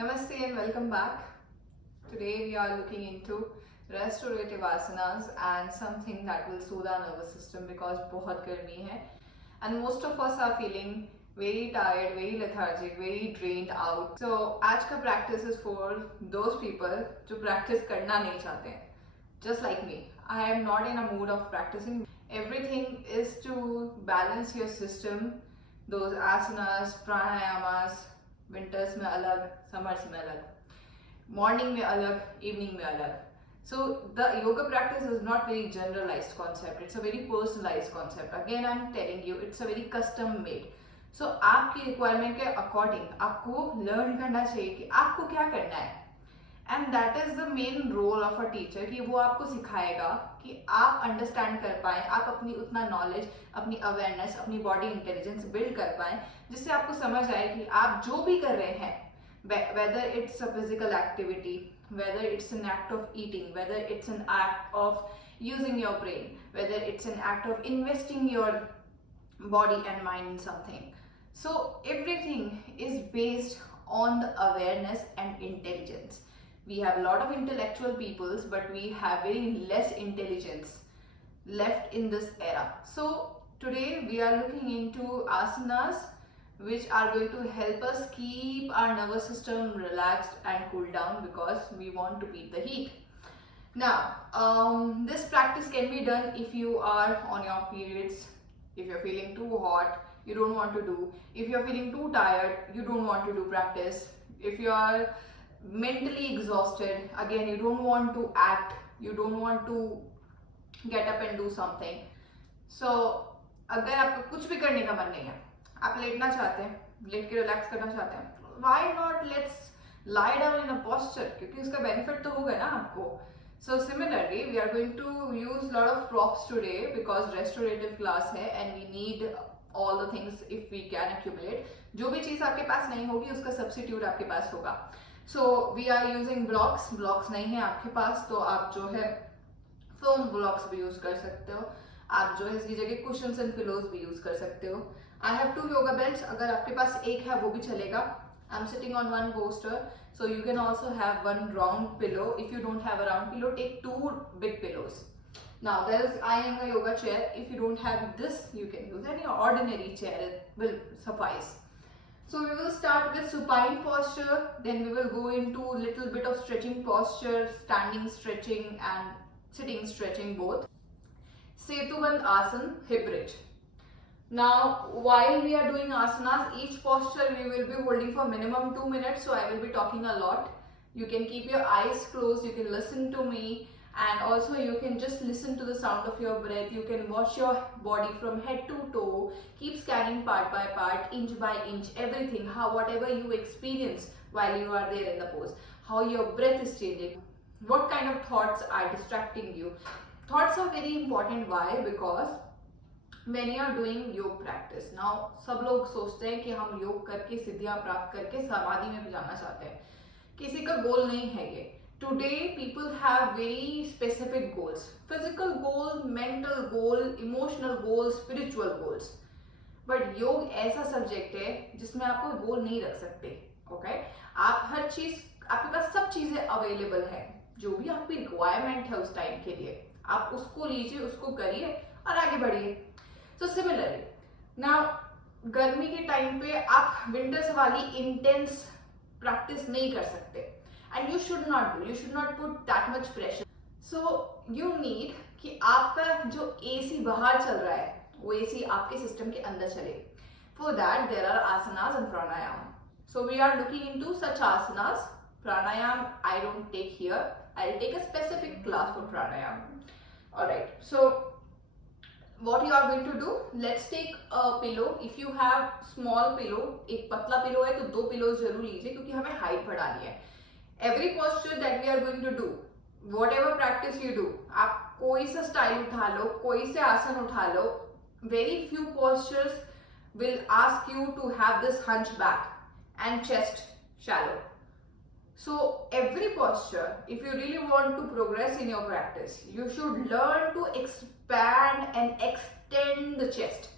Namaste and welcome back. Today we are looking into restorative asanas and something that will soothe our nervous system because बहुत गर्मी है and most of us are feeling very tired, very lethargic, very drained out. So आज का practice is for those people जो practice करना नहीं चाहते हैं. Just like me, I am not in a mood of practicing. Everything is to balance your system. Those asanas, pranayamas, winters में अलग, summers में अलग, मॉर्निंग में अलग, इवनिंग में अलग. So the yoga practice is not very generalized concept. It's a very personalized concept. Again, I'm telling you, it's a very custom made. So आपकी requirement के according आपको learn करना चाहिए कि आपको क्या करना है. And that is the main role of a teacher कि वो आपको सिखाएगा कि आप understand कर पाएं, आप अपनी उतना knowledge, अपनी awareness, अपनी body intelligence build कर पाएं, जिससे आपको समझ आए कि आप जो भी कर रहे हैं, whether it's a physical activity, whether it's an act of eating, whether it's an act of using your brain, whether it's an act of investing your body and mind in something. So everything is based on the awareness and intelligence. We have a lot of intellectual peoples, but we have very less intelligence left in this era. So today we are looking into asanas which are going to help us keep our nervous system relaxed and cool down because we want to beat the heat. Now, this practice can be done if you are on your periods, if you're feeling too hot, you don't want to do, if you're feeling too tired, you don't want to do practice, if you are mentally exhausted, again you don't want to act, you don't want to get up and do something. So अगर आपको कुछ भी करने का मन नहीं है, आप लेटना चाहते हैं, लेट के रिलैक्स करना चाहते हैं, why not let's lie down in a posture, क्योंकि उसका बेनिफिट तो होगा ना आपको. So similarly we are going to use a lot of props today because restorative class है and we need all the things if we can accumulate. जो भी चीज़ आपके पास नहीं होगी उसका substitute आपके पास होगा. So we are using blocks नहीं है आपके पास तो आप जो है foam blocks भी use कर सकते हो, आप जो है इसकी जगह cushions and pillows भी use कर सकते हो. I have 2 yoga belts, अगर आपके पास एक है वो भी चलेगा. I'm sitting on one bolster, so you can also have one round pillow. If you don't have a round pillow, take 2 big pillows. Now I am a yoga chair. If you don't have this, you can use any ordinary chair, it will suffice. So we will start with supine posture, then we will go into little bit of stretching posture, standing stretching and sitting stretching both. Setubandh Asana, hip bridge. Now while we are doing asanas, each posture we will be holding for minimum 2 minutes, so I will be talking a lot. You can keep your eyes closed, you can listen to me, and also you can just listen to the sound of your breath. You can watch your body from head to toe, keep scanning part by part, inch by inch, everything, whatever you experience while you are there in the pose, how your breath is changing, what kind of thoughts are distracting you. Thoughts are very important. Why? Because when you are doing योग practice, now सब लोग सोचते हैं कि हम योग करके सिद्धियां प्राप्त करके समाधि में जाना चाहते हैं. किसी का गोल नहीं है ये. Today people have very specific goals, physical goal, mental goal, emotional goals, spiritual goals. But योग ऐसा सब्जेक्ट है जिसमें आप कोई गोल नहीं रख सकते. Okay? आप हर चीज, आपके पास सब चीजें अवेलेबल है, जो भी आपकी रिक्वायरमेंट है उस टाइम के लिए, आप उसको लीजिए, उसको करिए और आगे बढ़िए. So similarly, now गर्मी के टाइम पे आप विंटर्स वाली इंटेंस प्रैक्टिस नहीं कर सकते. And you should not do. You should not put that much pressure. So you need कि आपका जो AC बाहर चल रहा है, वो AC आपके सिस्टम के अंदर चले. For that there are asanas and pranayama. So we are looking into such asanas. Pranayam I don't take here. I'll take a specific class for pranayam. Alright. So what you are going to do? Let's take a pillow. If you have small pillow, एक पतला pillow है तो 2 pillows जरूर लीजिए क्योंकि हमें height बढ़ानी है. Every posture that we are going to do, whatever practice you do, आप कोई सा style उठा लो, कोई से आसन उठा लो, very few postures will ask you to have this hunch back and chest shallow. So every posture, if you really want to progress in your practice, you should learn to expand and extend the chest,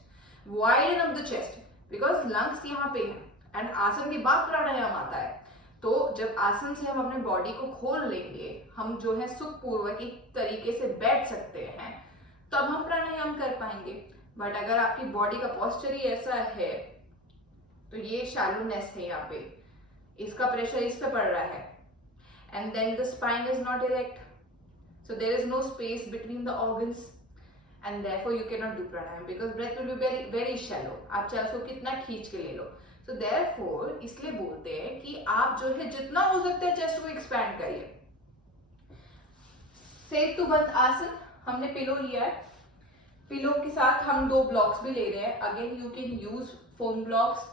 widen up the chest, because lungs यहाँ पे है and आसन के बाद प्राणायाम आता है. तो जब आसन से हम अपने बॉडी को खोल लेंगे, हम जो है सुखपूर्वक एक तरीके से बैठ सकते हैं, तब हम प्राणायाम कर पाएंगे। बट अगर आपकी बॉडी का पोस्चर ही ऐसा है तो ये शैलोनेस है, यहाँ पे इसका प्रेशर इस पे पड़ रहा है, and then the spine is not erect, so there is no space between the organs and therefore you cannot do pranayam because breath will be very very shallow. आप चाहे उसको कितना खींच के ले लो। so therefore इसलिए बोलते हैं कि आप जो है जितना हो सकता है चेस्ट को एक्सपैंड करिए। सेतुबंध आसन, हमने पिलो लिया है, पिलो के साथ हम 2 ब्लॉक्स भी ले रहे हैं। Again you can use foam blocks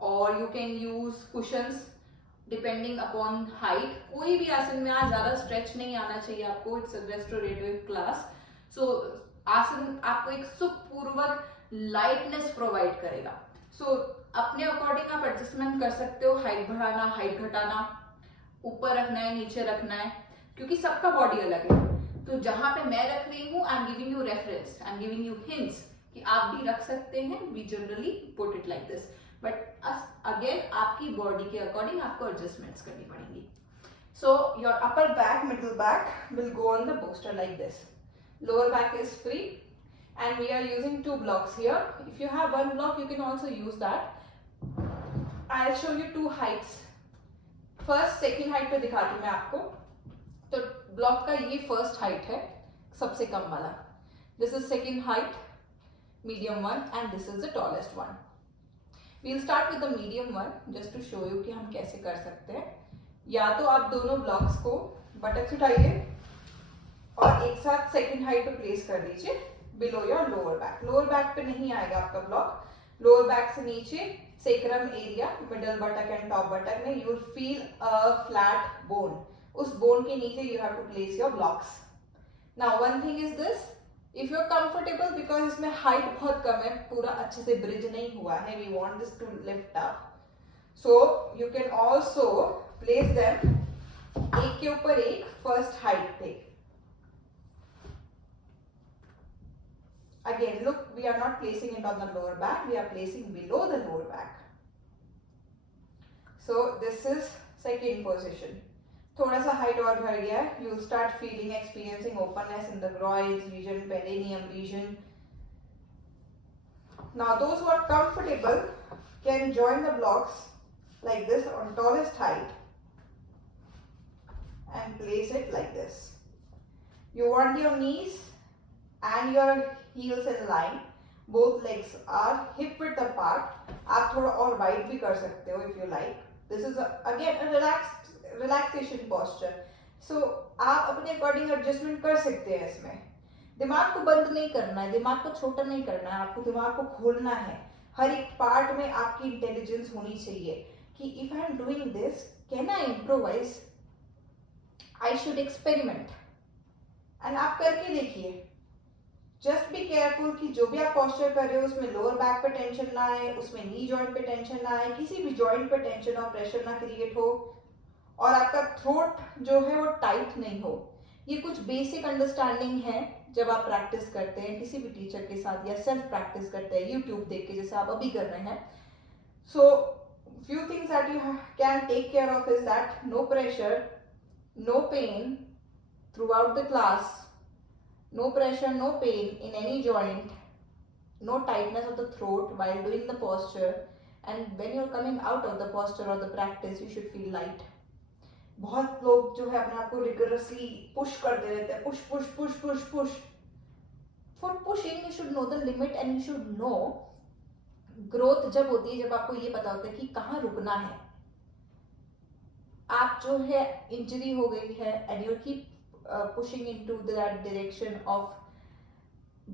और you can use cushions depending upon height. कोई भी आसन में आज ज्यादा स्ट्रेच नहीं आना चाहिए आपको, इट्स अ रेस्टोरेटिव क्लास। सो आसन आपको एक सुखपूर्वक लाइटनेस प्रोवाइड करेगा। सो अपने अकॉर्डिंग आप एडजस्टमेंट कर सकते हो, हाइट बढ़ाना, हाइट घटाना, ऊपर रखना है, नीचे रखना है, क्योंकि सबका बॉडी अलग है। तो जहां पे मैं रख रही हूँ, I am giving you reference, I am giving you hints कि आप भी रख सकते हैं। We generally put it like this, but again आपकी बॉडी के अकॉर्डिंग आपको एडजस्टमेंट्स करनी पड़ेंगी। So your upper back, middle back will go on the posture like this, lower back is free and we are using 2 blocks here. If you have 1 block you can also use that. I'll show you 2 heights. First second height पे दिखाती हूँ मैं आपको। तो block का ये first height है, सबसे कम वाला। This is second height, medium one, and this is the tallest one. We'll start with the medium one just to show you कि हम कैसे कर सकते हैं। या तो आप दोनों ब्लॉक्स को बटक्स उठाइए और एक साथ सेकेंड हाइट पे प्लेस कर दीजिए below your lower back. Lower back पे नहीं आएगा आपका ब्लॉक, लोअर बैक से नीचे sacrum area, middle buttock and top buttock में you will feel a flat bone. उस बोन के नीचे you have to place your blocks. Now one thing is this, if you are comfortable, because इसमें height बहुत कम है, पूरा अच्छे से ब्रिज नहीं हुआ है, we want this to lift up, so you can also place them एक के ऊपर एक फर्स्ट हाइट पे। Again, look, we are not placing it on the lower back, we are placing below the lower back. So this is second position. थोड़ा सा height और बढ़ गया है, you will start feeling, experiencing openness in the groins region, perineum region. Now those who are comfortable can join the blocks like this on tallest height and place it like this. You want your knees and your heels in line, both legs are hip width apart. आप थोड़ा और wide भी कर सकते हो if you like. This is again a relaxation posture. So आप अपने according adjustment कर सकते हैं इसमें। दिमाग को बंद नहीं करना है, दिमाग को छोटा नहीं करना है, आपको दिमाग को खोलना है। हर एक पार्ट में आपकी इंटेलिजेंस होनी चाहिए कि if I am doing this, can I improvise, I should experiment. And आप करके देखिए। जस्ट बी केयरफुल कि जो भी आप पॉस्चर कर रहे हो उसमें लोअर बैक पे टेंशन ना आए, उसमें नी जॉइंट पे टेंशन ना आए, किसी भी जॉइंट पे टेंशन और प्रेशर ना क्रिएट हो, और आपका थ्रोट जो है वो टाइट नहीं हो। ये कुछ बेसिक अंडरस्टैंडिंग है जब आप प्रैक्टिस करते हैं किसी भी टीचर के साथ या सेल्फ प्रैक्टिस करते हैं यूट्यूब देख के, जैसे आप अभी कर रहे हैं। So few things that you can take care of is that no pressure, no pain throughout the class, no pressure, no pain in any joint, no tightness of the throat while doing the posture, and when you're coming out of the posture or the practice you should feel light. बहुत लोग जो है अपने आप को rigorously push करते रहते हैं, push push push push push. For pushing you should know the limit and you should know growth जब होती है, जब आपको ये पता होता है कि कहाँ रुकना है। आप जो है इंजरी हो गई है and you keep pushing into that direction of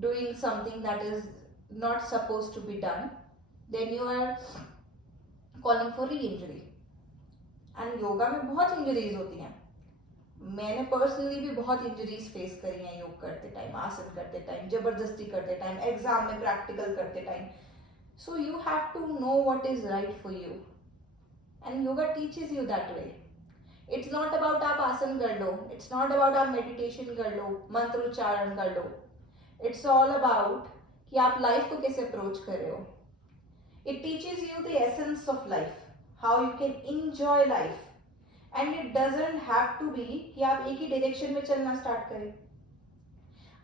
doing something that is not supposed to be done, then you are calling for re-injury. and yoga में बहुत injuries होती हैं। मैंने पर्सनली भी बहुत इंजरीज फेस करी हैं योग करते टाइम, आसन करते टाइम, जबरदस्ती करते टाइम, एग्जाम में प्रैक्टिकल करते time. So you have to know what is right for you and yoga teaches you that way. It's not about आप आसन कर लो, इट्स नॉट अबाउट आप मेडिटेशन कर लो, मंत्र उच्चारण कर लो। इट्स ऑल अबाउट कि आप लाइफ को कैसे अप्रोच कर रहे हो। It teaches you the essence of life, how you can enjoy life, and it doesn't have to be कि आप एक ही डायरेक्शन में चलना स्टार्ट करें.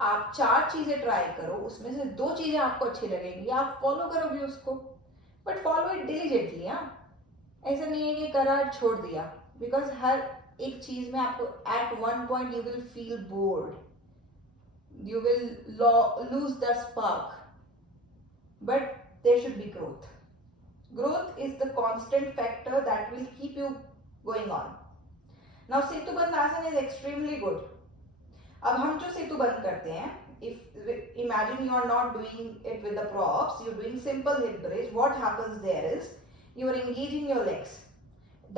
आप 4 चीजें ट्राई करो, उसमें से 2 चीजें आपको अच्छी लगेंगी, आप फॉलो करोगे उसको, बट फॉलो इट डिलीजेंटली. ऐसा नहीं है कि करा छोड़ दिया, बिकॉज हर एक चीज में आपको at one point you will feel bored, you will lose the spark, but there should be growth. Growth is the constant factor that will keep you going on. Now सेतु बंद आसन is extremely good. अब हम जो सेतु बंद करते हैं, if imagine you are not doing it with the props, you're doing simple hip bridge, what happens there is you are engaging your legs.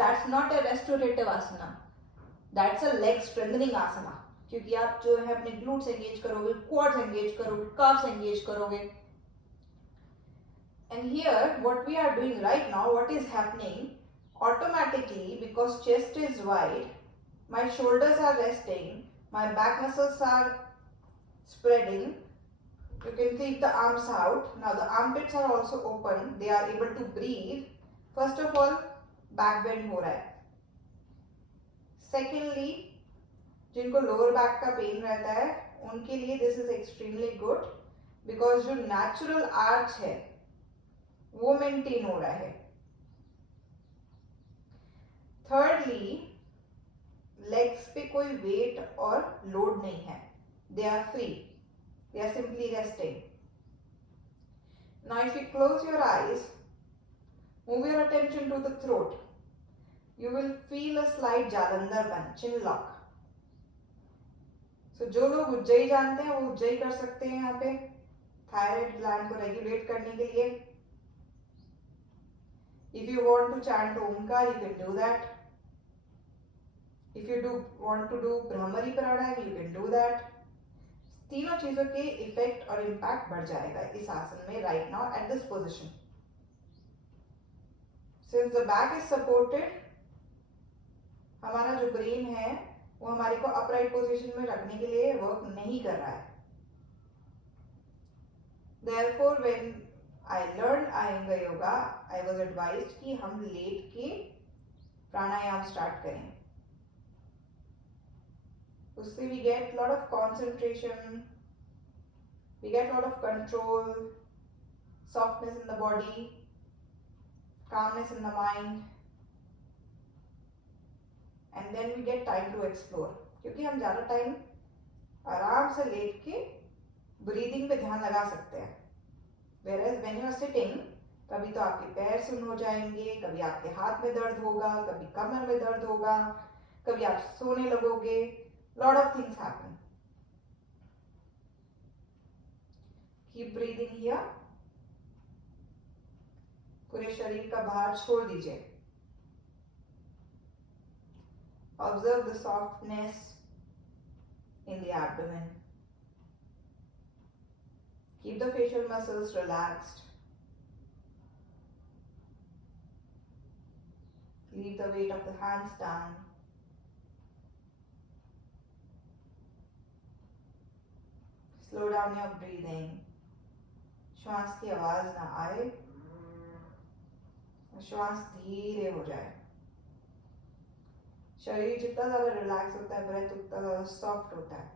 That's not a restorative asana, that's a leg strengthening asana. क्योंकि आप जो है अपने glutes engage करोगे, quartz engage करोगे, carbs engage करोगे. And here what we are doing right now, what is happening automatically, because chest is wide, my shoulders are resting, my back muscles are spreading, you can keep the arms out. Now the armpits are also open, they are able to breathe. First of all back bend हो रहा है. Secondly, जिनको lower back का pen रहता है उनके लिए this is extremely good, because जो नेचुरल आर्च है वो मेंटेन हो रहा है. थर्डली, लेग्स पे कोई वेट और लोड नहीं है, they are free, they are simply resting. Now if you close your eyes, move your attention to the throat, you will feel a slight Jalandhara bandha, chin lock. So, जो लोग उज्जयी जानते हैं वो उज्जयी कर सकते हैं यहाँ पे थायराइड ग्लैंड को रेगुलेट करने के लिए. If you want to chant Omkar, you can do that. If you want to do bhramari pranayama, you can do that. तीनों चीजों के इफेक्ट और इम्पैक्ट बढ़ जाएगा इस आसन में right now at this position. Since the back is supported, हमारा जो ब्रेन है वो हमारे को अपराइट पोजीशन में रखने के लिए वर्क नहीं कर रहा है. Therefore, when I learned Iyengar yoga, I was advised कि हम लेट के प्राणायाम स्टार्ट करें. उससे we get lot of concentration, we get lot of control, softness in the body, calmness in the mind, and then we get time to explore. क्योंकि हम ज़्यादा time आराम से लेट के ब्रीदिंग पे ध्यान लगा सकते हैं. Whereas when you are sitting, कभी तो आपके पैर सुन्न हो जाएंगे, कभी आपके हाथ में दर्द होगा, कभी कमर में दर्द होगा, कभी आप सोने लगोगे. Lot of things happen. Keep breathing here. पूरे शरीर का भार छोड़ दीजिए. Observe the softness in the abdomen. Keep the facial muscles relaxed. Leave the weight of the hands down. Slow down your breathing. श्वास की आवाज ना आए, श्वास धीरे हो जाए. शरीर जितना ज्यादा रिलैक्स होता है, ब्रेथ उतना ज्यादा सॉफ्ट होता है.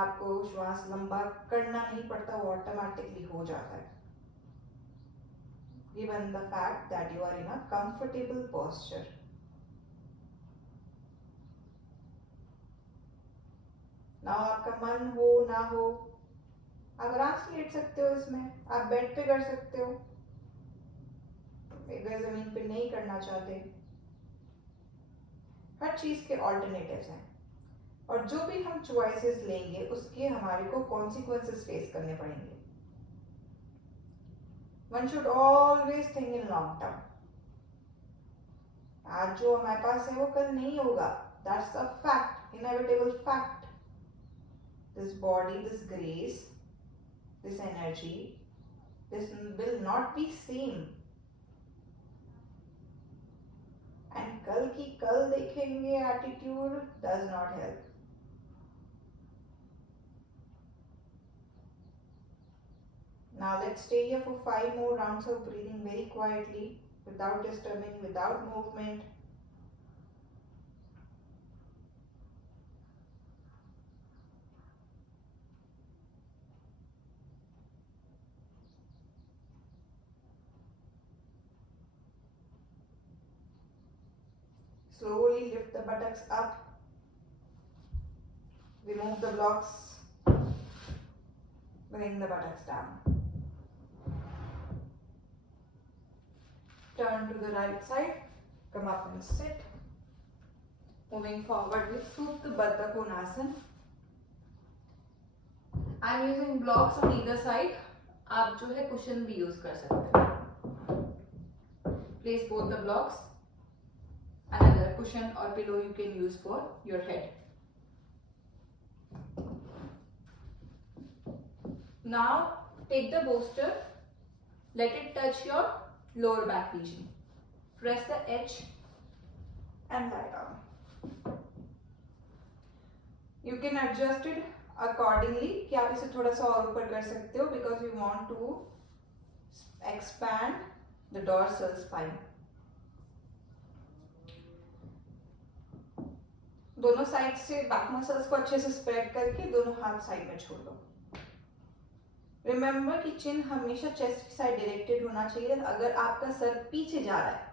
आपको श्वास लंबा करना नहीं पड़ता, वो ऑटोमेटिकली हो जाता है. Given the fact that you are in a comfortable posture. Now आपका मन हो ना हो, आप आराम से लेट सकते हो इसमें, आप बेड पे कर सकते हो, अगर जमीन पे नहीं करना चाहते. हर चीज के ऑल्टरनेटिव्स हैं, और जो भी हम चॉइसेस लेंगे उसके हमारे को कॉन्सिक्वेंसेस फेस करने पड़ेंगे. One should always think in long term. आज जो हमारे पास है वो कल नहीं होगा. That's a fact, inevitable fact. This body, this grace, this energy, this will not be same. And कल की कल देखेंगे attitude does not help. Now let's stay here for 5 more rounds of breathing very quietly without disturbing, without movement. Slowly lift the buttocks up. Remove the blocks. Bring the buttocks down. Turn to the right side. Come up and sit. Moving forward with Supta Baddha Konasana. I'm using blocks on either side. आप जो है cushion भी use कर सकते हो. Place both the blocks. Another cushion or pillow you can use for your head. Now take the bolster. Let it touch your lower back region. Press the edge And lie down. You can adjust it accordingly कि आप इसे थोड़ा सा और ऊपर कर सकते हो because you want to expand the dorsal spine. दोनों साइड से बैक मसल्स को अच्छे से स्प्रेड करके दोनों हाथ साइड में छोड़ दो. रिमेंबर कि चिन हमेशा चेस्ट की साइड डायरेक्टेड होना चाहिए. अगर आपका सर पीछे जा रहा है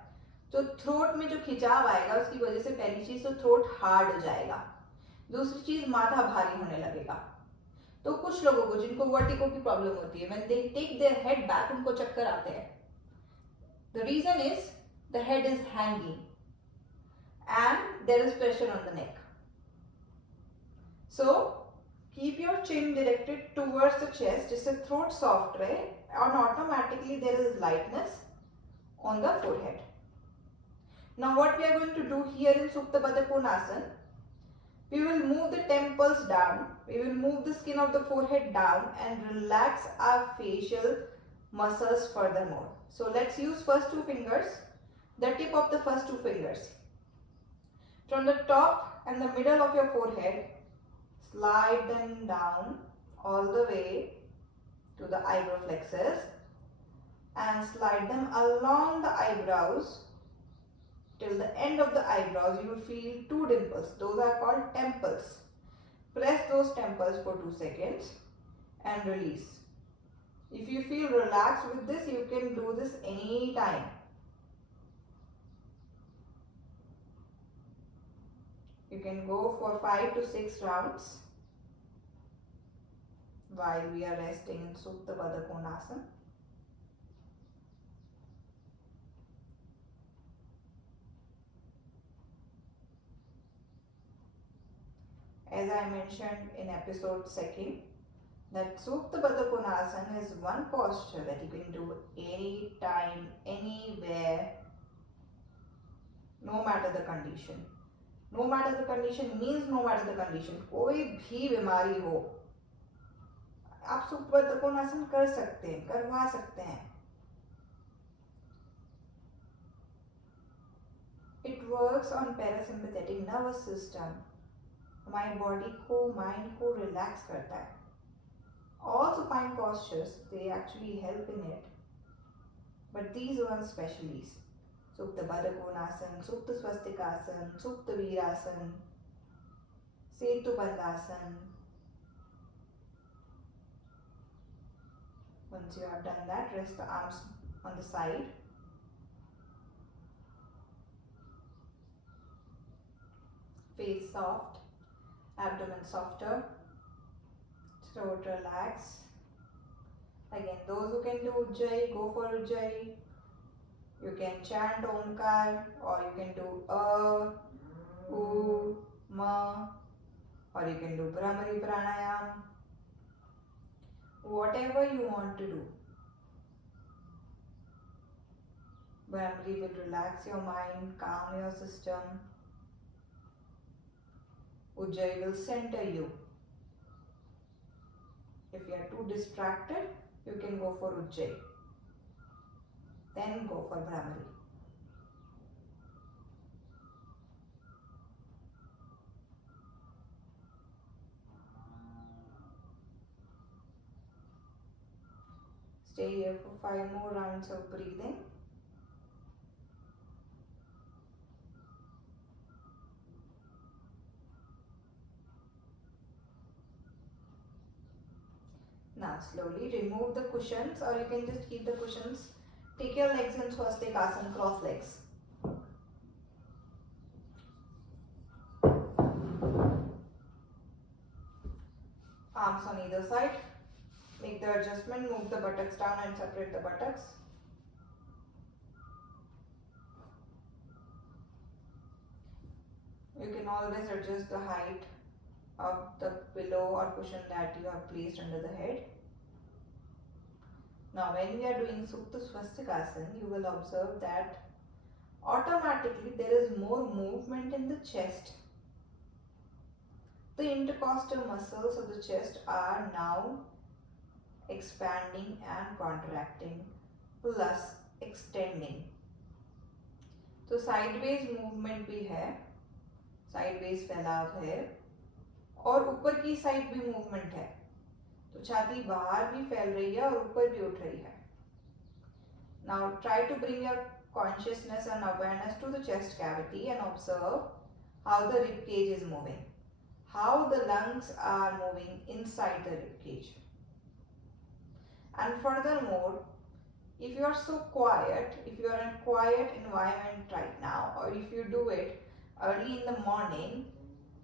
तो थ्रोट में जो खिंचाव आएगा उसकी वजह से पहली चीज तो थ्रोट हार्ड हो जाएगा. दूसरी चीज माथा भारी होने लगेगा. तो कुछ लोगों को जिनको वर्टिगो की प्रॉब्लम होती है when they take their head back उनको चक्कर आते हैं. The reason is the head is hanging and there is pressure on the neck. So keep your chin directed towards the chest जिससे throat soft रहे and automatically there is lightness on the forehead. Now what we are going to do here in Supta Baddha Konasana, we will move the temples down, we will move the skin of the forehead down and relax our facial muscles furthermore. So let's use first two fingers, the tip of the first two fingers. From the top and the middle of your forehead, slide them down all the way to the eyebrow flexes and slide them along the eyebrows till the end of the eyebrows. You will feel two dimples. Those are called temples. Press those temples for 2 seconds and release. If you feel relaxed with this, you can do this anytime. You can go for 5 to 6 rounds while we are resting in Supta Baddha Konasana. As I mentioned in episode 2, that Supta Baddha Konasana is one posture that you can do anytime, anywhere, no matter the condition. No matter the condition means no matter the condition. कोई भी बीमारी हो आप सुप्त बद्ध कोणासन कर सकते हैं, करवा सकते हैं. It works on parasympathetic nervous system. हमारी बॉडी को, माइंड को रिलैक्स करता है. All supine postures they actually help in it, but these ones specially. Supta Baddha Konasana, Supta Swastikasana, Supta Virasana, Setu Bandhasana. Once you have done that, rest the arms on the side. Face soft, abdomen softer, throat relaxed. Again, those who can do Ujjayi, go for Ujjayi. You can chant Omkar or you can do A, U, Ma, or you can do Brahmari Pranayam. Whatever you want to do. Brahmari will relax your mind, calm your system. Ujjayi will center you. If you are too distracted, you can go for Ujjayi. Then go for Brahmari. Stay here for 5 more rounds of breathing. slowly remove the cushions, or you can just keep the cushions. Take your legs in swastikasana, cross legs. Arms on either side. Make the adjustment, move the buttocks down and separate the buttocks. You can always adjust the height of the pillow or cushion that you have placed under the head. Now when we are doing Supta Swastikasana, you will observe that automatically there is more movement in the chest. The intercostal muscles of the chest are now expanding and contracting plus extending. तो sideways movement भी है, sideways फैलाव है, और ऊपर की side भी movement है. तो छाती बाहर भी फैल रही है और ऊपर भी उठ रही है. Now try to bring your consciousness and awareness to the chest cavity and observe how the rib cage is moving, how the lungs are moving inside the rib cage. And furthermore, if you are so quiet, if you are in a quiet environment right now, or if you do it early in the morning,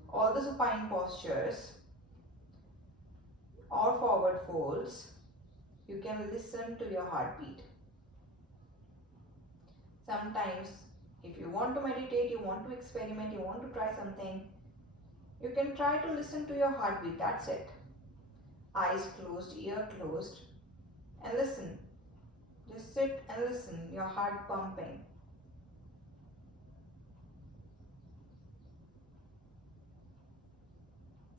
all the supine postures or forward folds, you can listen to your heartbeat. Sometimes, if you want to meditate, you want to experiment, you want to try something, you can try to listen to your heartbeat. That's it. Eyes closed, ear closed, and listen. Just sit and listen, your heart pumping.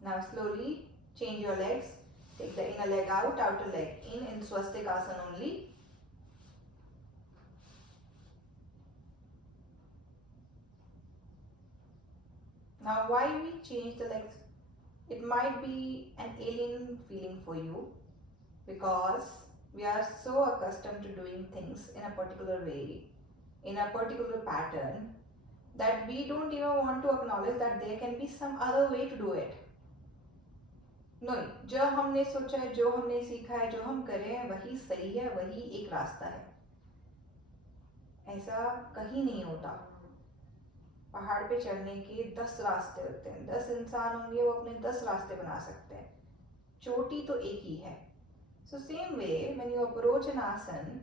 Now slowly change your legs. Take the inner leg out, outer leg in swastikasana only. Now why we change the legs? It might be an alien feeling for you because we are so accustomed to doing things in a particular way, in a particular pattern, that we don't even want to acknowledge that there can be some other way to do it. नहीं, जो हमने सोचा है, जो हमने सीखा है, जो हम कर रहे हैं वही सही है, वही एक रास्ता है. ऐसा कहीं नहीं होता. पहाड़ पे चढ़ने के 10 रास्ते होते हैं. 10 इंसान होंगे, वो अपने 10 रास्ते बना सकते हैं. चोटी तो एक ही है. So same way, when you approach an asana,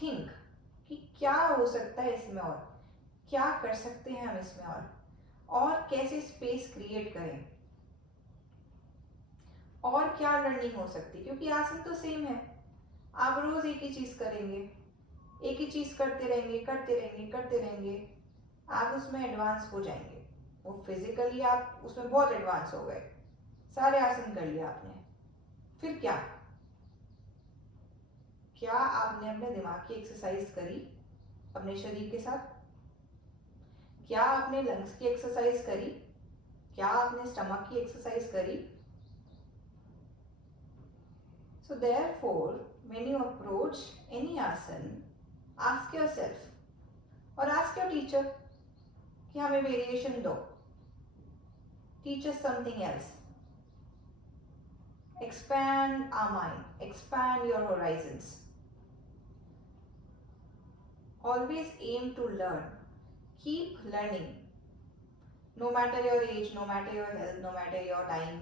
think कि क्या हो सकता है इसमें, और क्या कर सकते हैं हम इसमें, और कैसे स्पेस क्रिएट करें, और क्या लर्निंग हो सकती है. क्योंकि आसन तो सेम है. आप रोज एक ही चीज करेंगे, एक ही चीज करते रहेंगे, करते रहेंगे, करते रहेंगे, आप उसमें एडवांस हो जाएंगे. वो फिजिकली आप उसमें बहुत एडवांस हो गए, सारे आसन कर लिया आपने. फिर क्या क्या आपने अपने दिमाग की एक्सरसाइज करी अपने शरीर के साथ? क्या आपने लंग्स की एक्सरसाइज करी? क्या आपने स्टमक की एक्सरसाइज करी? So therefore, when you approach any asana, ask yourself or ask your teacher कि हमें वेरिएशन दो. Teach us something else. Expand our mind, expand your horizons. Always aim to learn. Keep learning. No matter your age, no matter your health, no matter your time,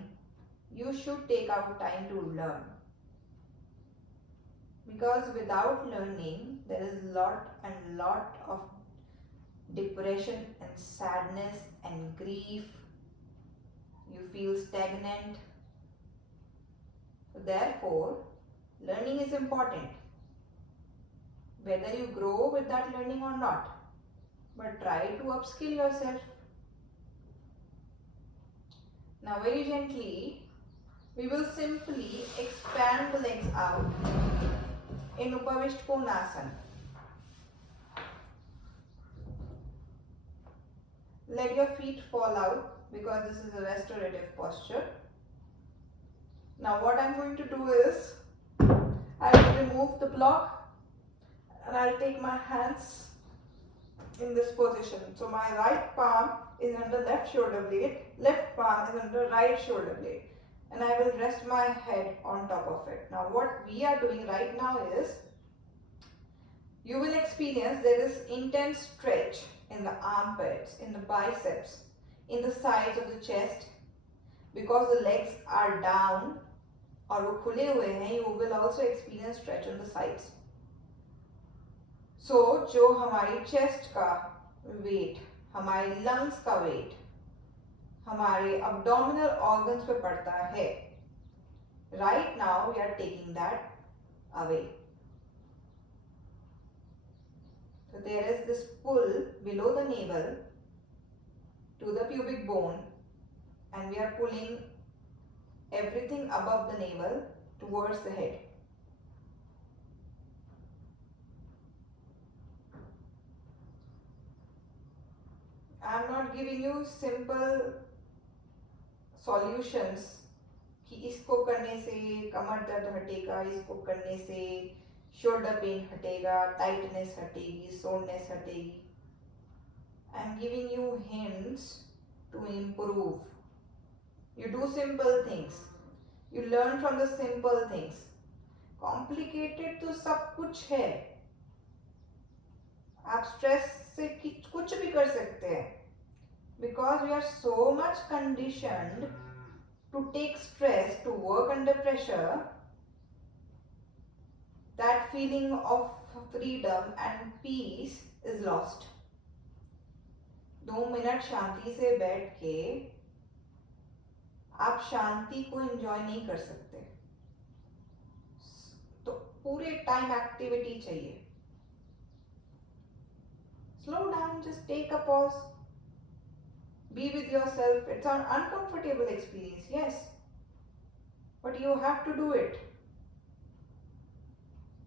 you should take out time to learn. Because without learning, there is lot of depression and sadness and grief. You feel stagnant. So therefore, learning is important. Whether you grow with that learning or not, but try to upskill yourself. Now very gently, we will simply expand the legs out in Upavishta Konasana. Let your feet fall out because this is a restorative posture. Now what I'm going to do is, I will remove the block and I'll take my hands in this position. So my right palm is under left shoulder blade, left palm is under right shoulder blade. and I will rest my head on top of it. Now what we are doing right now is, you will experience there is intense stretch in the armpits, in the biceps, in the sides of the chest, because the legs are down और वो खुले हुए हैं. You will also experience stretch on the sides. So जो हमारी chest का weight, हमारी lungs का weight, हमारे abdominal organs पे पड़ता है, right now we are taking that away. So there is this pull below the navel to the pubic bone, and we are pulling everything above the navel towards the head. I am not giving you simple solutions कि इसको करने से कमर दर्द हटेगा, इसको करने से shoulder pain हटेगा, टाइटनेस हटेगी, सोरनेस हटेगी. I am giving you hints to improve. You do simple things. You learn from the simple things. Complicated तो सब कुछ है. आप स्ट्रेस से कुछ भी कर सकते हैं. Because we are so much conditioned to take stress, to work under pressure, that feeling of freedom and peace is lost. 2 minute शांति से बैठ के आप शांति को एंजॉय नहीं कर सकते. तो पूरे टाइम एक्टिविटी चाहिए. Slow down, just take a pause. Be with yourself. It's an uncomfortable experience, yes, but you have to do it.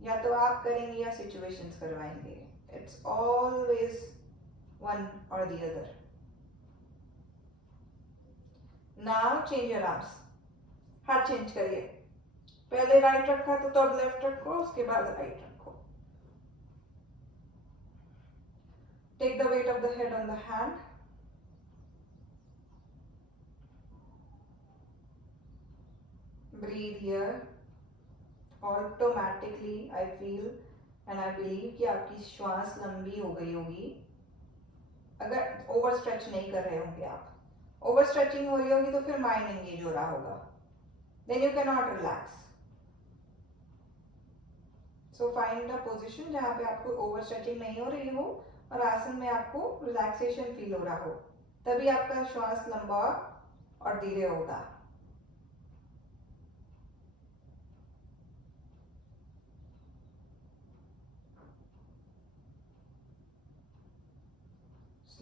या तो आप करेंगे या situations करवाएंगे. It's always one or the other. Now change your arms. हाथ change करिए. पहले right रखा तो अब लेफ्ट रखो, उसके बाद राइट रखो. Take the weight of the head on the hand. Breathe here. Automatically I feel and I believe कि आपकी श्वास लंबी हो गई होगी. अगर ओवर स्ट्रेच नहीं कर रहे होंगे आप. ओवर स्ट्रेचिंग हो रही होगी तो फिर माइंड एंगेज हो रहा होगा. Then you cannot relax. So find a position जहाँ पे आपको ओवर स्ट्रेचिंग नहीं हो रही हो और आसन में आपको रिलैक्सेशन फील हो रहा हो. तभी आपका श्वास लंबा और धीरे होगा.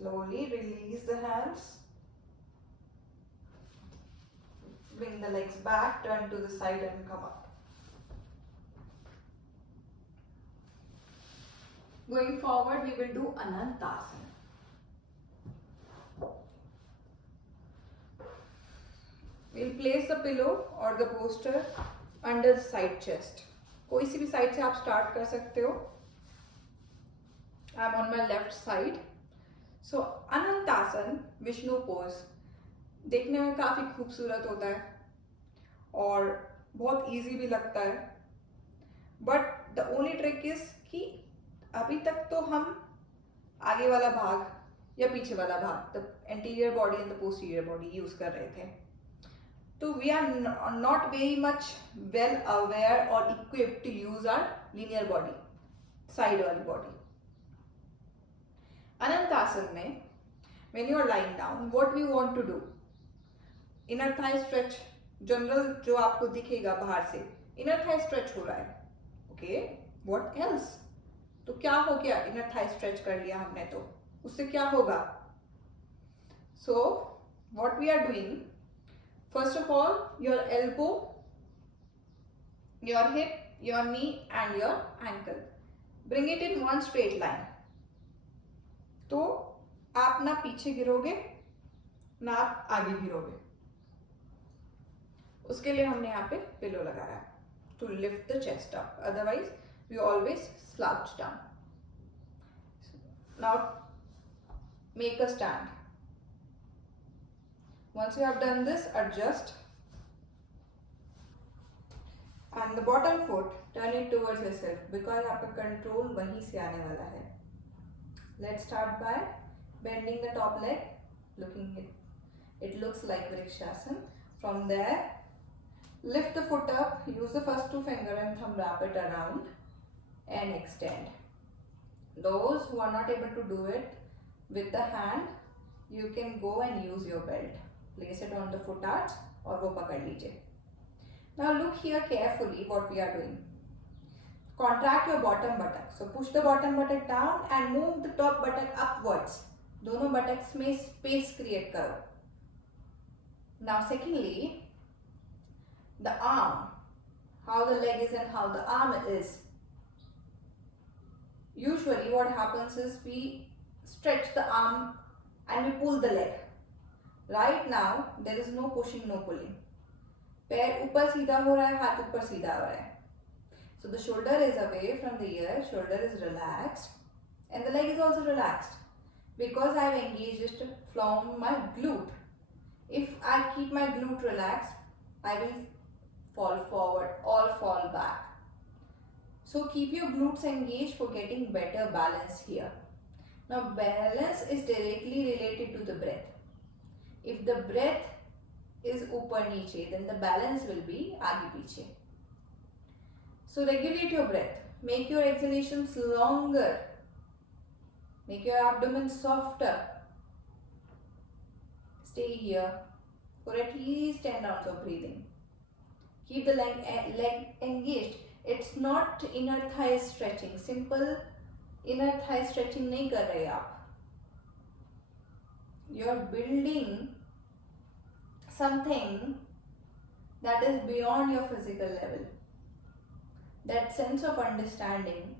Slowly release the hands. Bring the legs back, turn to the side and come up. Going forward, we will do Anantasana. We'll place the pillow or the bolster under the side chest. कोई सी भी side से आप start कर सकते हो. I'm on my left side. So Anantasana, Vishnu pose, देखने में काफी खूबसूरत होता है और बहुत इजी भी लगता है. But the only trick is कि अभी तक तो हम आगे वाला भाग या पीछे वाला भाग, the anterior body and the posterior body use कर रहे थे. तो we are not very much well aware और equipped to use our linear body, side वाली बॉडी. अनंतासन में when you are lying down, what we want to do, inner thigh stretch, general जो आपको दिखेगा बाहर से, inner thigh stretch हो रहा है. Okay, what else? तो क्या हो गया? inner thigh stretch कर लिया हमने, तो उससे क्या होगा? So what we are doing, first of all, your elbow, your hip, your knee and your ankle, bring it in one straight line. तो आप ना पीछे गिरोगे ना आप आगे गिरोगे. उसके लिए हमने यहाँ पे पिलो लगाया to lift the chest up, otherwise we always slouch down. Now make a stand. Once you have done this, adjust And the bottom foot, turn it towards yourself because आपका control वहीं से आने वाला है. Let's start by bending the top leg, looking it looks like Vrikshasana. From there, lift the foot up, use the first two finger and thumb, wrap it around and extend. Those who are not able to do it with the hand, you can go and use your belt. Place it on the foot arch और वो पकड़ लीजिए. Now look here carefully what we are doing. Contract your bottom buttock. So push the bottom buttock down and move the top buttock upwards. दोनों buttocks में space create करो. Now secondly, the arm. How the leg is and how the arm is. Usually what happens is we stretch the arm and we pull the leg. Right now there is no pushing, no pulling. पैर ऊपर सीधा हो रहा है, हाथ ऊपर सीधा हो रहा है. So the shoulder is away from the ear, shoulder is relaxed and the leg is also relaxed because I have engaged from my glute. If I keep my glute relaxed, I will fall forward or fall back. So keep your glutes engaged for getting better balance here. Now balance is directly related to the breath. If the breath is ऊपर नीचे, then the balance will be आगे पीछे. So regulate your breath. Make your exhalations longer. Make your abdomen softer. Stay here for at least 10 rounds of breathing. Keep the leg engaged. It's not inner thigh stretching. Simple inner thigh stretching नहीं कर रहे आप. You're building something that is beyond your physical level. That sense of understanding,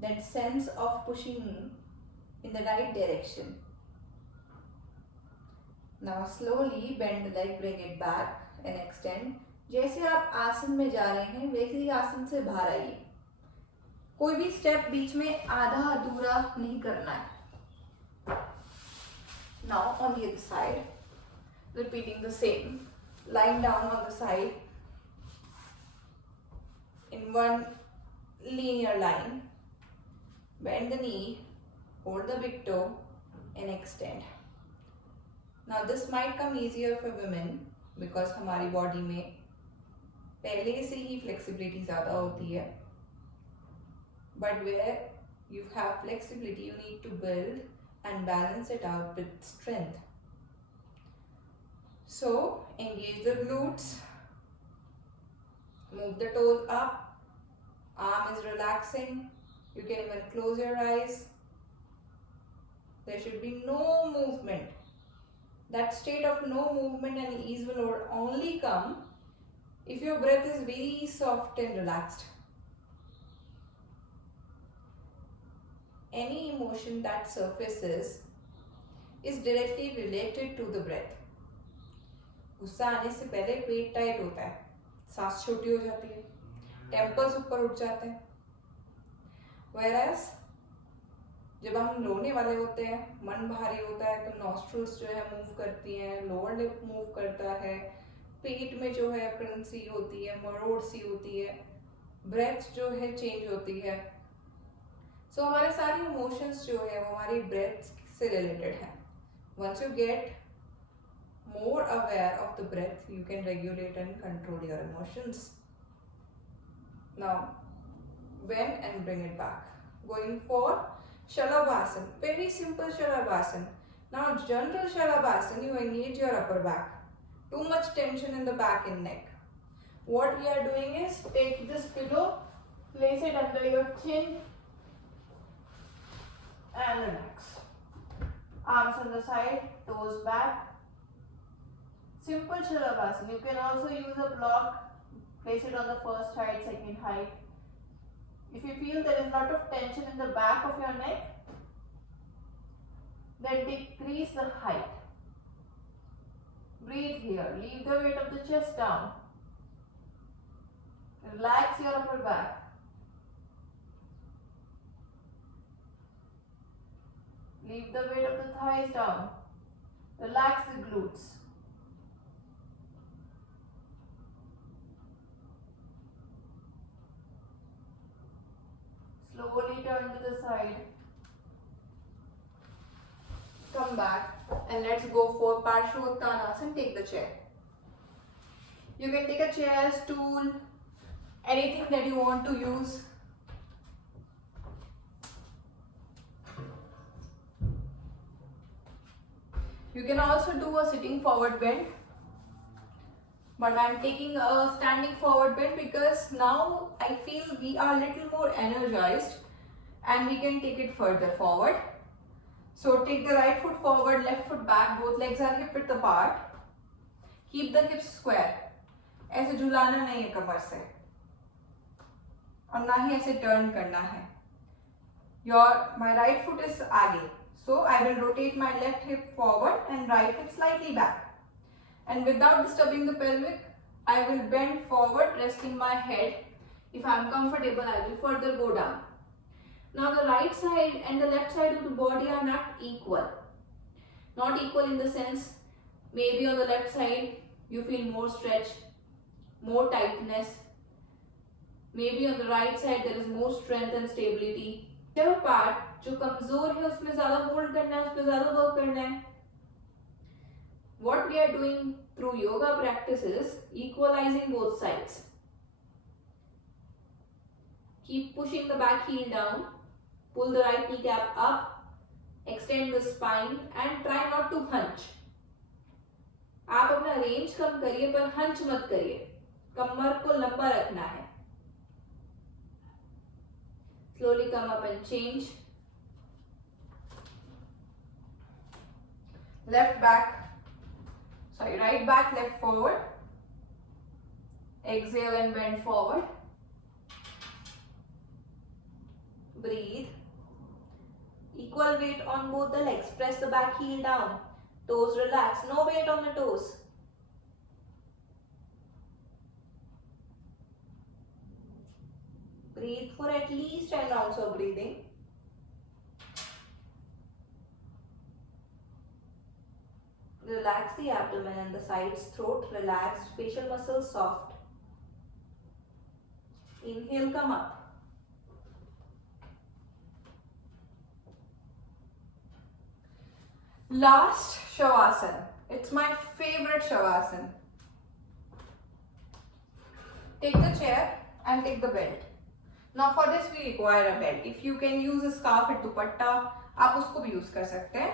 that sense of pushing in the right direction. Now slowly bend the leg, bring it back and extend. जैसे आप आसन में जा रहे हैं वैसे ही आसन से बाहर आइए. कोई भी स्टेप बीच में आधा अधूरा नहीं करना है. Now on the other side, repeating the same. Lying down on the side in one linear line. Bend the knee, hold the big toe and extend. Now this might come easier for women because हमारी body में पहले से ही flexibility ज़्यादा होती है. But where you have flexibility, you need to build and balance it out with strength. So engage the glutes, move the toes up, arm is relaxing, you can even close your eyes. There should be no movement. That state of no movement and ease will only come if your breath is very soft and relaxed. Any emotion that surfaces is directly related to the breath. गुस्सा आने से पहले पेट tight होता है, सांस छोटी हो जाती है, टेम्पल्स ऊपर उठ जाते हैं. Whereas जब हम रोने वाले होते हैं, मन भारी होता है तो नॉस्ट्रल्स जो है मूव करती हैं, लोअर लिप मूव करता है, पेट में जो है क्रंची होती है, मरोड़ सी होती है, ब्रेथ जो है चेंज होती है. सो हमारे सारे इमोशंस जो है वो हमारी ब्रेथ से रिलेटेड है. Once you get more aware of the breath, you can regulate and control your emotions. Now, bend and bring it back. Going for Shalabhasana. Very simple Shalabhasana. Now, general Shalabhasana, you engage your upper back. Too much tension in the back and neck. What we are doing is take this pillow, place it under your chin and relax. Arms on the side, toes back. Simple Shalabhasana. You can also use a block, place it on the first height, second height. If you feel there is a lot of tension in the back of your neck, then decrease the height. Breathe here. Leave the weight of the chest down. Relax your upper back. Leave the weight of the thighs down. Relax the glutes. come back and let's go for Parshvottanasana. Take the chair. You can take a chair, stool, anything that you want to use. You can also do a sitting forward bend, but I'm taking a standing forward bend because now I feel we are a little more energized and we can take it further forward. So take the right foot forward, left foot back, both legs are hip width apart. Keep the hips square. ऐसे झुलाना नहीं है कमर से और ना ही ऐसे turn करना है. My right foot is आगे. So I will rotate my left hip forward and right hip slightly back. And without disturbing the pelvic, I will bend forward, resting my head. If I am comfortable, I will further go down. Now the right side and the left side of the body are not equal. Not equal in the sense, maybe on the left side you feel more stretch, more tightness. Maybe on the right side there is more strength and stability. Whichever part जो कमजोर है उसमें ज़्यादा hold करना है, उसमें ज़्यादा work करना है. What we are doing through yoga practice is equalizing both sides. Keep pushing the back heel down, pull the right kneecap up, extend the spine and try not to hunch. आप अपना range कम करिए पर hunch मत करिए. कमर को लंबा रखना है. Slowly come up and change. Right back, left forward. Exhale and bend forward. Breathe. Equal weight on both the legs. Press the back heel down. Toes relax. No weight on the toes. Breathe for at least 10 rounds of breathing. Relax the abdomen and the sides, throat relaxed, facial muscles soft. Inhale, come up. Last Shavasana. It's my favorite Shavasana. Take the chair and take the belt. Now for this we require a belt. If you can use a scarf or dupatta, आप उसको भी use कर सकते हैं.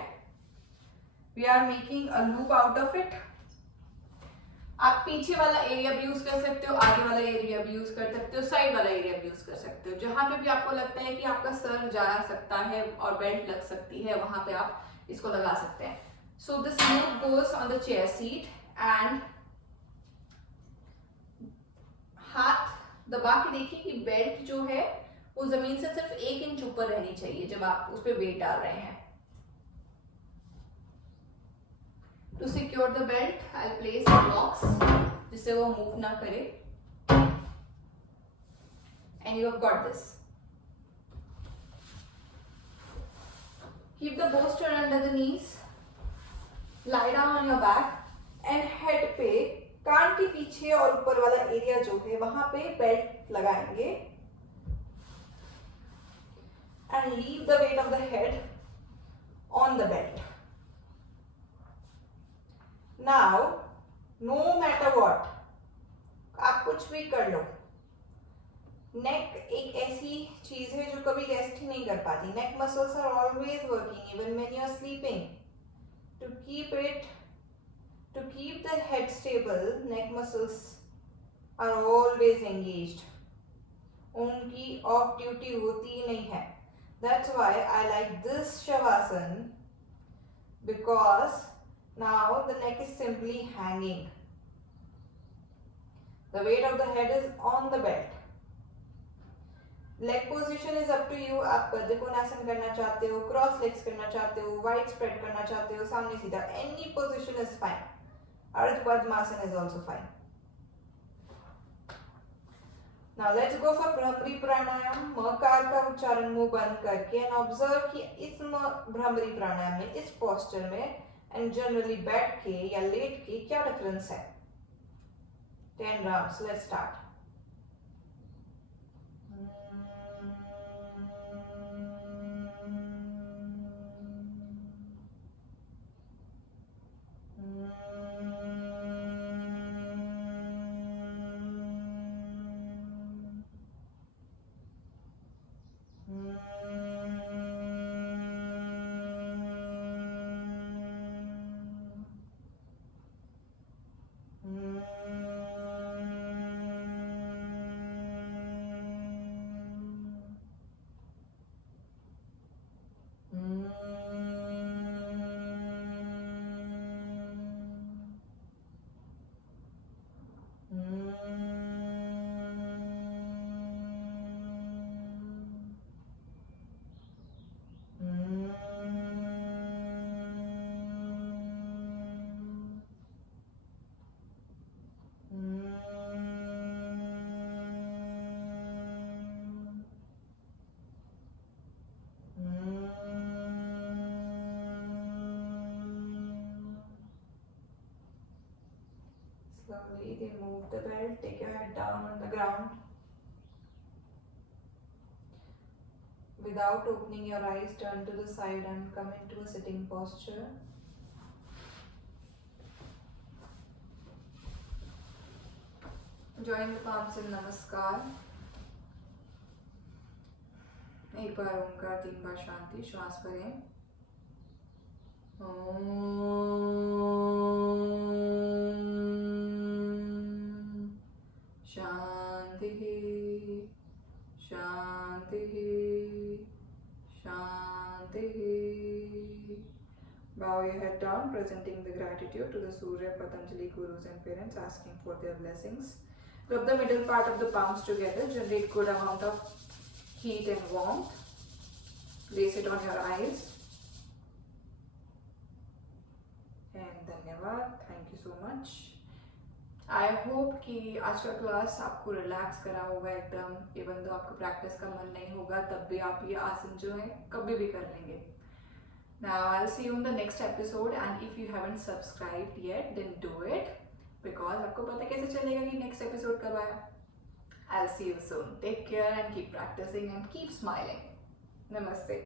We are making a loop out of it. आप पीछे वाला area भी यूज कर सकते हो, आगे वाला एरिया भी यूज कर सकते हो, साइड वाला एरिया भी यूज कर सकते हो. जहां पे भी आपको लगता है कि आपका सर जा सकता है और बेल्ट लग सकती है, वहां पे आप इसको लगा सकते हैं. So this loop goes on the chair seat and हाथ दबा के देखिए कि बेल्ट जो है वो जमीन से सिर्फ 1 इंच ऊपर रहनी चाहिए जब आप उस पर वेट डाल रहे हैं. To secure the belt, I'll place a box जिससे वो move ना करे. And you have got this. Keep the bolster under the knees. Lie down on your back and head पे कान के पीछे और ऊपर वाला एरिया जो है वहां पे बेल्ट लगाएंगे. And leave the weight of the head on the belt. Now, no matter what, आप कुछ भी कर लो. नेक एक ऐसी चीज है जो कभी रेस्ट ही नहीं कर पाती. Neck muscles are always working even when you are sleeping. To keep the head stable, neck muscles are always engaged. उनकी off duty होती ही नहीं है. That's why I like this Shavasana because now the neck is simply hanging. The weight of the head is on the belt. Leg position is up to you. आप त्रिकोणासन करना चाहते हो, cross legs करना चाहते हो, वाइड स्प्रेड करना चाहते हो, सामने सीधा. Any position is fine. Ardha Padmasana is also fine. Now let's go for Bhramari Pranayam. मकार का उच्चारण मुंह बंद करके and observe कि इस भ्रामरी प्राणायाम में, इस posture में and generally बैठ के या लेट के क्या difference है. 10 rounds. Let's start. Breathe in, move the belt, take your head down on the ground. Without opening your eyes, turn to the side and come into a sitting posture. Join the palms in Namaskar. एक बार ओमकार, 3 बार शांति, श्वास भरें. शांति शांति शांति. Bow your head down, presenting the gratitude to the Surya, Patanjali, Gurus and parents, asking for their blessings. Rub the middle part of the palms together, generate good amount of heat and warmth. Place it on your eyes. And धन्यवाद, thank you so much. I hope कि आज का class आपको relax करा होगा एकदम. Even तो आपको प्रैक्टिस का मन नहीं होगा तब भी आप ये आसन जो है कभी भी कर लेंगे. Now I'll see you in the next episode, and if you haven't subscribed yet, then do it, because आपको पता कैसे चलेगा कि next episode कब आया. I'll see you soon. Take care and keep practicing and keep smiling. Namaste.